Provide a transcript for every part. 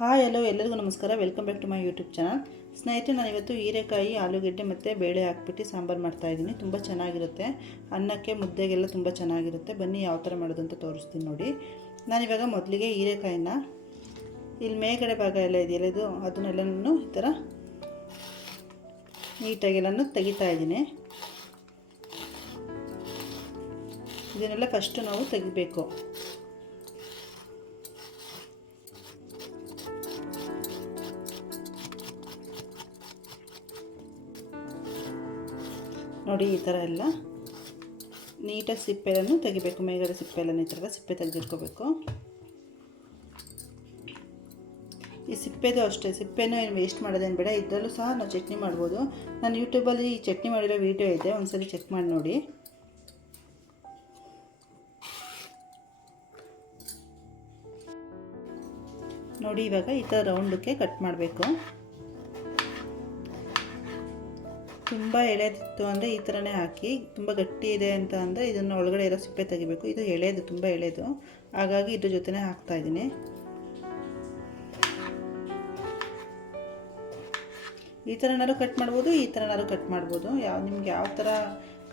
Hi hello ಎಲ್ಲರಿಗೂ ನಮಸ್ಕಾರ. Welcome back to my YouTube channel. ಸ್ನೇಹಿತರೆ, ನಾನಿವತ್ತು ಹೀರೆಕಾಯಿ, ಆಲೂಗೆಡ್ಡೆ ಮತ್ತು ಬೇಳೆ ಹಾಕ್ಬಿಟ್ಟು ಸಾಂಬಾರು ಮಾಡ್ತಾಯಿದ್ದೀನಿ. ತುಂಬ ಚೆನ್ನಾಗಿರುತ್ತೆ. ಅನ್ನಕ್ಕೆ, ಮುದ್ದೆಗೆಲ್ಲ ತುಂಬ ಚೆನ್ನಾಗಿರುತ್ತೆ. ಬನ್ನಿ ಯಾವ ಥರ ಮಾಡೋದು ಅಂತ ತೋರಿಸ್ತೀನಿ ನೋಡಿ. ನಾನಿವಾಗ ಮೊದಲಿಗೆ ಹೀರೆಕಾಯಿನ ಇಲ್ಲಿ ಮೇಲ್ಗಡೆ ಭಾಗ ಎಲ್ಲ ಇದೆಯಲ್ಲ, ಇದು ಅದನ್ನೆಲ್ಲನೂ ಈ ಥರ ನೀಟಾಗೆಲ್ಲನೂ ತೆಗಿತಾ ಇದ್ದೀನಿ. ಇದನ್ನೆಲ್ಲ ಫಸ್ಟು ನಾವು ತೆಗಿಬೇಕು. ನೋಡಿ, ಈ ಥರ ಎಲ್ಲ ನೀಟಾಗಿ ಸಿಪ್ಪೆಯನ್ನು ತೆಗಿಬೇಕು. ಮೇಲ್ಗಡೆ ಸಿಪ್ಪೆಲ್ಲೂ ಈ ಥರ ಸಿಪ್ಪೆ ತೆಗೆದಿಟ್ಕೋಬೇಕು. ಈ ಸಿಪ್ಪೆದು ಅಷ್ಟೇ, ಸಿಪ್ಪೆನೂ ಏನು ವೇಸ್ಟ್ ಮಾಡೋದೇನು ಬೇಡ. ಇದರಲ್ಲೂ ಸಹ ನಾವು ಚಟ್ನಿ ಮಾಡ್ಬೋದು. ನಾನು ಯೂಟ್ಯೂಬಲ್ಲಿ ಈ ಚಟ್ನಿ ಮಾಡಿರೋ ವೀಡಿಯೋ ಇದೆ, ಒಂದ್ಸರಿ ಚೆಕ್ ಮಾಡಿ ನೋಡಿ. ನೋಡಿ, ಇವಾಗ ಈ ಥರ ರೌಂಡಕ್ಕೆ ಕಟ್ ಮಾಡಬೇಕು. ತುಂಬ ಎಳೆದಿತ್ತು ಅಂದರೆ ಈ ಥರನೇ ಹಾಕಿ, ತುಂಬ ಗಟ್ಟಿ ಇದೆ ಅಂತ ಅಂದರೆ ಇದನ್ನು ಒಳಗಡೆ ಇರೋ ಸಿಪ್ಪೆ ತೆಗಿಬೇಕು. ಇದು ಎಳೆದು, ತುಂಬ ಎಳೆದು, ಹಾಗಾಗಿ ಇದ್ರ ಜೊತೆನೇ ಹಾಕ್ತಾಯಿದ್ದೀನಿ. ಈ ಥರನಾದ್ರು ಕಟ್ ಮಾಡ್ಬೋದು, ಈ ಥರನಾದ್ರು ಕಟ್ ಮಾಡ್ಬೋದು. ನಿಮ್ಗೆ ಯಾವ ಥರ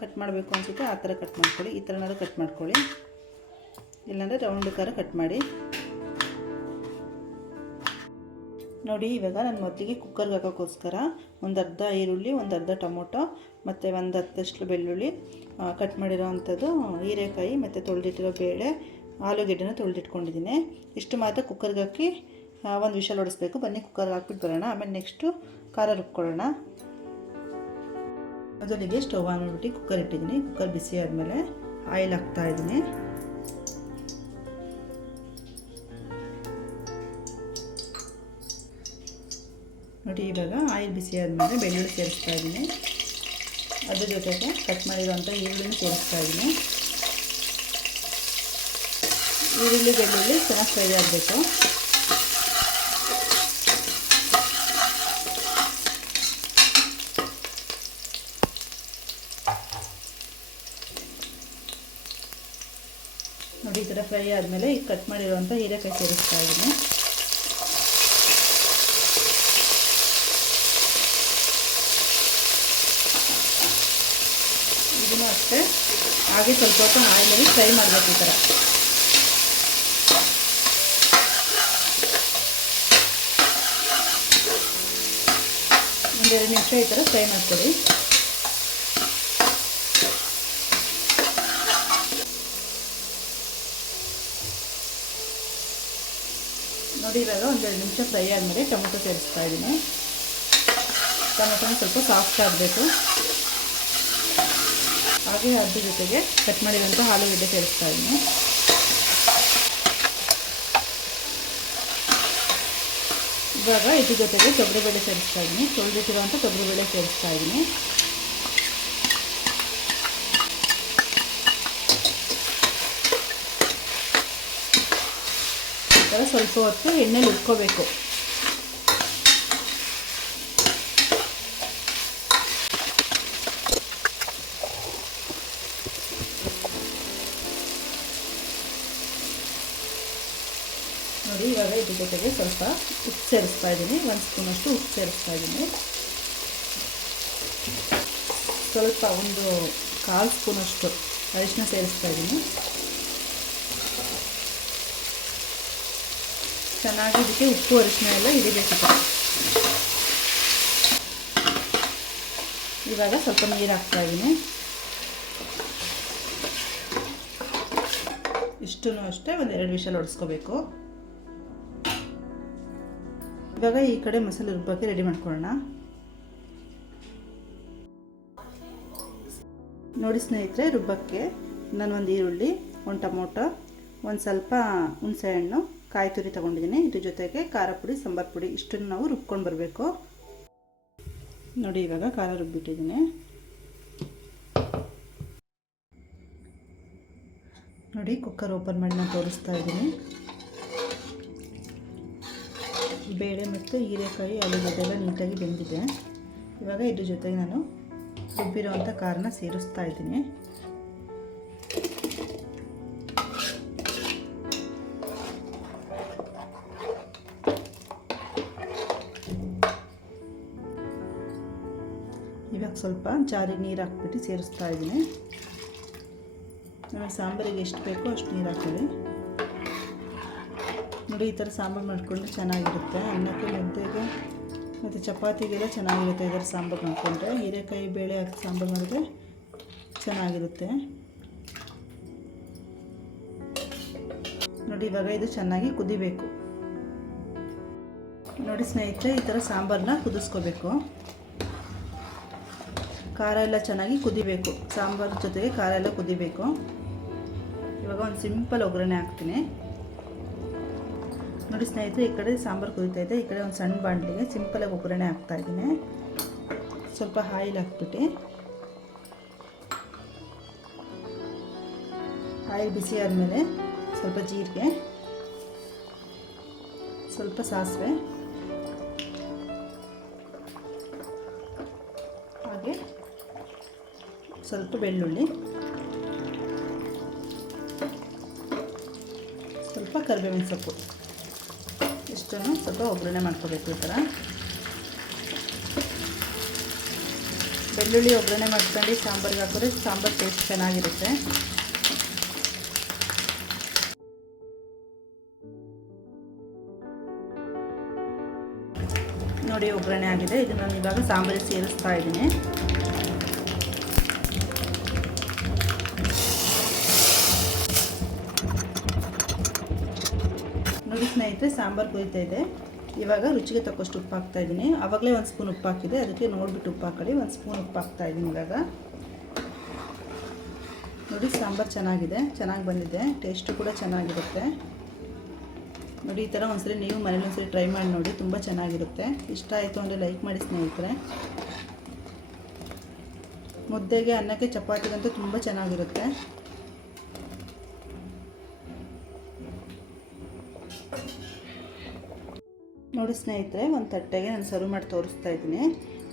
ಕಟ್ ಮಾಡಬೇಕು ಅನಿಸುತ್ತೆ ಆ ಥರ ಕಟ್ ಮಾಡ್ಕೊಳ್ಳಿ. ಈ ಥರನಾದ್ರು ಕಟ್ ಮಾಡ್ಕೊಳ್ಳಿ, ಇಲ್ಲಾಂದರೆ ರೌಂಡಕ್ಕಾರು ಕಟ್ ಮಾಡಿ. ನೋಡಿ, ಇವಾಗ ನಾನು ಮೊದಲಿಗೆ ಕುಕ್ಕರ್ಗೆ ಹಾಕೋಕ್ಕೋಸ್ಕರ ಒಂದು ಅರ್ಧ ಈರುಳ್ಳಿ, ಒಂದು ಅರ್ಧ ಟೊಮೊಟೊ ಮತ್ತು ಒಂದು 10 ಬೆಳ್ಳುಳ್ಳಿ, ಕಟ್ ಮಾಡಿರೋ ಅಂಥದ್ದು ಹೀರೆಕಾಯಿ ಮತ್ತು ತೊಳೆದಿಟ್ಟಿರೋ ಬೇಳೆ, ಆಲೂಗೆಡ್ಡೆನ ತೊಳೆದಿಟ್ಕೊಂಡಿದ್ದೀನಿ. ಇಷ್ಟು ಮಾತ್ರ ಕುಕ್ಕರ್ಗೆ ಹಾಕಿ ಒಂದು ವಿಷಲ್ ಹೊಡಿಸ್ಬೇಕು. ಬನ್ನಿ ಕುಕ್ಕರ್ಗೆ ಹಾಕ್ಬಿಟ್ಟು ಬರೋಣ. ಆಮೇಲೆ ನೆಕ್ಸ್ಟು ಖಾರ ರುಬ್ಕೊಳ್ಳೋಣ. ಮೊದಲಿಗೆ ಸ್ಟವ್ ಆನ್ ಮಾಡಿಬಿಟ್ಟು ಕುಕ್ಕರ್ ಇಟ್ಟಿದ್ದೀನಿ. ಕುಕ್ಕರ್ ಬಿಸಿ ಆದಮೇಲೆ ಆಯಿಲ್ ಹಾಕ್ತಾಯಿದ್ದೀನಿ. ನೋಡಿ, ಇವಾಗ ಆಯಿಲ್ ಬಿಸಿ ಆದಮೇಲೆ ಬೆಳ್ಳುಳ್ಳಿ ಸೇರಿಸ್ತಾ ಇದ್ದೀನಿ. ಅದ್ರ ಜೊತೆಗೆ ಕಟ್ ಮಾಡಿರೋಂಥ ಈರುಳ್ಳಿನೂ ಸೇರಿಸ್ತಾ ಇದ್ದೀನಿ. ಈರುಳ್ಳಿ ಬೆಳ್ಳುಳ್ಳಿ ಚೆನ್ನಾಗಿ ಫ್ರೈ ಆಗಬೇಕು. ನೋಡಿ, ಈ ಥರ ಫ್ರೈ ಆದಮೇಲೆ ಈಗ ಕಟ್ ಮಾಡಿರೋಂಥ ಹೀರೆಕಾಯಿ ಸೇರಿಸ್ತಾ ಇದ್ದೀನಿ. ಇದನ್ನು ಅಷ್ಟೇ ಹಾಗೆ ಸ್ವಲ್ಪ ಹೊತ್ತು ಆಯಿಲಲ್ಲಿ ಫ್ರೈ ಮಾಡಬೇಕು. ಈ ಥರ ಒಂದೆರಡು ನಿಮಿಷ ಈ ಥರ ಫ್ರೈ ಮಾಡ್ಕೊಳ್ಳಿ. ನೋಡಿ, ಇವಾಗ ಒಂದೆರಡು ನಿಮಿಷ ಫ್ರೈ ಆದಮೇಲೆ ಟೊಮೊಟೊ ಸೇರಿಸ್ತಾ ಇದ್ದೀನಿ. ಟೊಮೊಟೊನ ಸ್ವಲ್ಪ ಸಾಫ್ಟ್ ಆಗಬೇಕು. ಹಾಗೆ ಅದ್ರ ಜೊತೆಗೆ ಕಟ್ ಮಾಡಿರೋಂಥ ಆಲೂಗೆಡ್ಡೆ ಸೇರಿಸ್ತಾ ಇದ್ದೀನಿ. ಇವಾಗ ಇದ್ರ ಜೊತೆಗೆ ತೊಗರಿಬೇಳೆ ಸೇರಿಸ್ತಾ ಇದ್ದೀನಿ. ತೊಳೆದಿಟ್ಟಿರೋಂಥ ತೊಗರಿಬೇಳೆ ಸೇರಿಸ್ತಾ ಇದ್ದೀನಿ. ಈ ಥರ ಸ್ವಲ್ಪ ಹೊತ್ತು ಎಣ್ಣೆಲಿ ಹುರ್ಕೋಬೇಕು. ನೋಡಿ, ಇವಾಗ ಇದ್ರ ಜೊತೆಗೆ ಸ್ವಲ್ಪ ಉಪ್ಪು ಸೇರಿಸ್ತಾ ಇದ್ದೀನಿ. 1 ಸ್ಪೂನಷ್ಟು ಉಪ್ಪು ಸೇರಿಸ್ತಾ ಇದ್ದೀನಿ. ಸ್ವಲ್ಪ ಒಂದು 1/4 ಸ್ಪೂನಷ್ಟು ಅರಿಶಿನ ಸೇರಿಸ್ತಾ ಇದ್ದೀನಿ. ಚೆನ್ನಾಗಿ ಇದಕ್ಕೆ ಉಪ್ಪು ಅರಿಶಿನ ಎಲ್ಲ ಹಿಡಿಬೇಕು. ಇವಾಗ ಸ್ವಲ್ಪ ನೀರು ಹಾಕ್ತಾ ಇದ್ದೀನಿ. ಇಷ್ಟೂ ಅಷ್ಟೇ ಒಂದು 2 ವಿಷಲ್ ಹೊಡೆಸ್ಕೋಬೇಕು. ಇವಾಗ ಈ ಕಡೆ ಮಸಾಲೆ ರುಬ್ಬಕ್ಕೆ ರೆಡಿ ಮಾಡ್ಕೊಳ್ಳೋಣ. ನೋಡಿ ಸ್ನೇಹಿತರೆ, ರುಬ್ಬಕ್ಕೆ ನಾನು ಒಂದು ಈರುಳ್ಳಿ, ಒಂದು ಟೊಮೊಟೊ, ಒಂದು ಸ್ವಲ್ಪ ಹುಣಸೆಹಣ್ಣು, ಕಾಯಿ ತುರಿ ತೊಗೊಂಡಿದ್ದೀನಿ. ಇದ್ರ ಜೊತೆಗೆ ಖಾರ ಪುಡಿ, ಸಾಂಬಾರು ಪುಡಿ, ಇಷ್ಟನ್ನು ನಾವು ರುಬ್ಕೊಂಡು ಬರಬೇಕು. ನೋಡಿ, ಇವಾಗ ಖಾರ ರುಬ್ಬಿಟ್ಟಿದ್ದೀನಿ. ನೋಡಿ, ಕುಕ್ಕರ್ ಓಪನ್ ಮಾಡಿ ನಾನು ತೋರಿಸ್ತಾ ಇದ್ದೀನಿ. ಬೇಳೆ ಮತ್ತು ಹೀರೆಕಾಯಿ, ಆಲೂಗಡ್ಡೆ ಎಲ್ಲ ನೀಟಾಗಿ ಬೆಂದಿದೆ. ಇವಾಗ ಇದ್ರ ಜೊತೆಗೆ ನಾನು ರುಬ್ಬಿರೋವಂಥ ಖಾರನ ಸೇರಿಸ್ತಾ ಇದ್ದೀನಿ. ಸ್ವಲ್ಪ ಜಾರಿಗೆ ನೀರು ಹಾಕ್ಬಿಟ್ಟು ಸೇರಿಸ್ತಾ ಇದ್ದೀನಿ. ನಮಗೆ ಸಾಂಬಾರಿಗೆ ಎಷ್ಟು ಬೇಕೋ ಅಷ್ಟು ನೀರು ಹಾಕೊಳ್ಳಿ. ನೋಡಿ, ಈ ಥರ ಸಾಂಬಾರು ಮಾಡಿಕೊಂಡ್ರೆ ಚೆನ್ನಾಗಿರುತ್ತೆ. ಅನ್ನಕ್ಕೆ, ಮುದ್ದೆಗೆ ಮತ್ತು ಚಪಾತಿಗೆಲ್ಲ ಚೆನ್ನಾಗಿರುತ್ತೆ ಇದರ ಸಾಂಬಾರು ಮಾಡಿಕೊಂಡ್ರೆ. ಹೀರೆಕಾಯಿ ಬೇಳೆ ಹಾಕಿ ಸಾಂಬಾರು ಮಾಡಿದ್ರೆ ಚೆನ್ನಾಗಿರುತ್ತೆ. ನೋಡಿ, ಇವಾಗ ಇದು ಚೆನ್ನಾಗಿ ಕುದಿಬೇಕು. ನೋಡಿ ಸ್ನೇಹಿತರೆ, ಈ ಥರ ಸಾಂಬಾರನ್ನ ಕುದಿಸ್ಕೋಬೇಕು. ಖಾರ ಎಲ್ಲ ಚೆನ್ನಾಗಿ ಕುದಿಬೇಕು. ಸಾಂಬಾರು ಜೊತೆಗೆ ಖಾರ ಎಲ್ಲ ಕುದಿಬೇಕು. ಇವಾಗ ಒಂದು ಸಿಂಪಲ್ ಒಗ್ಗರಣೆ ಹಾಕ್ತೀನಿ. ನೋಡಿ ಸ್ನೇಹಿತರೆ, ಈ ಕಡೆ ಸಾಂಬಾರು ಕುದೀತಾ ಇದೆ, ಈ ಕಡೆ ಒಂದು ಸಣ್ಣ ಬಾಣಲಿಗೆ ಸಿಂಪಲಾಗಿ ಒಗ್ಗರಣೆ ಹಾಕ್ತಾಯಿದ್ದೀನಿ. ಸ್ವಲ್ಪ ಆಯಿಲ್ ಹಾಕ್ಬಿಟ್ಟು, ಆಯಿಲ್ ಬಿಸಿ ಆದಮೇಲೆ ಸ್ವಲ್ಪ ಜೀರಿಗೆ, ಸ್ವಲ್ಪ ಸಾಸಿವೆ, ಹಾಗೆ ಸ್ವಲ್ಪ ಬೆಳ್ಳುಳ್ಳಿ, ಸ್ವಲ್ಪ ಕರಿಬೇವಿನ ಸೊಪ್ಪು, ಇಷ್ಟನ್ನು ಸ್ವಲ್ಪ ಒಗ್ಗರಣೆ ಮಾಡ್ಕೋಬೇಕು. ಈ ಥರ ಬೆಳ್ಳುಳ್ಳಿ ಒಗ್ಗರಣೆ ಮಾಡ್ಕೊಂಡು ಸಾಂಬಾರಿಗೆ ಹಾಕಿದ್ರೆ ಸಾಂಬಾರು ಟೇಸ್ಟ್ ಚೆನ್ನಾಗಿರುತ್ತೆ. ನೋಡಿ, ಒಗ್ಗರಣೆ ಆಗಿದೆ. ಇದನ್ನು ನಾನು ಇವಾಗ ಸಾಂಬಾರಿಗೆ ಸೇರಿಸ್ತಾ ಇದ್ದೀನಿ. ನೋಡಿ ಸ್ನೇಹಿತರೆ, ಸಾಂಬಾರು ಕುದೀತಾ ಇದೆ. ಇವಾಗ ರುಚಿಗೆ ತಕ್ಕಷ್ಟು ಉಪ್ಪು ಹಾಕ್ತಾ ಇದ್ದೀನಿ. ಆವಾಗಲೇ ಒಂದು ಸ್ಪೂನ್ ಉಪ್ಪು ಹಾಕಿದೆ, ಅದಕ್ಕೆ ನೋಡಿಬಿಟ್ಟು ಉಪ್ಪು ಹಾಕೊಳ್ಳಿ. ಒಂದು ಸ್ಪೂನ್ ಉಪ್ಪು ಹಾಕ್ತಾ ಇದ್ದೀನಿ ಇವಾಗ. ನೋಡಿ, ಸಾಂಬಾರು ಚೆನ್ನಾಗಿದೆ, ಚೆನ್ನಾಗಿ ಬಂದಿದೆ. ಟೇಸ್ಟು ಕೂಡ ಚೆನ್ನಾಗಿರುತ್ತೆ. ನೋಡಿ, ಈ ಥರ ಒಂದ್ಸರಿ ನೀವು ಮನೇಲಿ ಒಂದ್ಸರಿ ಟ್ರೈ ಮಾಡಿ ನೋಡಿ, ತುಂಬ ಚೆನ್ನಾಗಿರುತ್ತೆ. ಇಷ್ಟ ಆಯಿತು ಅಂದರೆ ಲೈಕ್ ಮಾಡಿ ಸ್ನೇಹಿತರೆ. ಮುದ್ದೆಗೆ, ಅನ್ನಕ್ಕೆ, ಚಪಾತಿಗಂತೂ ತುಂಬ ಚೆನ್ನಾಗಿರುತ್ತೆ. ನೋಡಿ ಸ್ನೇಹಿತರೆ, ಒಂದು ತಟ್ಟೆಗೆ ನಾನು ಸರ್ವ್ ಮಾಡಿ ತೋರಿಸ್ತಾ ಇದ್ದೀನಿ.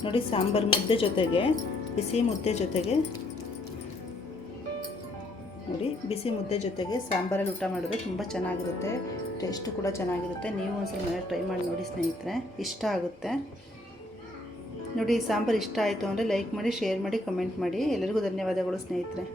ನೋಡಿ, ಸಾಂಬಾರು ಮುದ್ದೆ ಜೊತೆಗೆ, ಬಿಸಿ ಮುದ್ದೆ ಜೊತೆಗೆ, ನೋಡಿ ಬಿಸಿ ಮುದ್ದೆ ಜೊತೆಗೆ ಸಾಂಬಾರಲ್ಲಿ ಊಟ ಮಾಡಿದ್ರೆ ತುಂಬ ಚೆನ್ನಾಗಿರುತ್ತೆ. ಟೇಸ್ಟು ಕೂಡ ಚೆನ್ನಾಗಿರುತ್ತೆ. ನೀವು ಒಂದ್ಸಲ ಮನೇಲಿ ಟ್ರೈ ಮಾಡಿ ನೋಡಿ ಸ್ನೇಹಿತರೆ, ಇಷ್ಟ ಆಗುತ್ತೆ. ನೋಡಿ, ಈ ಸಾಂಬಾರು ಇಷ್ಟ ಆಯಿತು ಅಂದರೆ ಲೈಕ್ ಮಾಡಿ, ಶೇರ್ ಮಾಡಿ, ಕಮೆಂಟ್ ಮಾಡಿ. ಎಲ್ಲರಿಗೂ ಧನ್ಯವಾದಗಳು ಸ್ನೇಹಿತರೆ.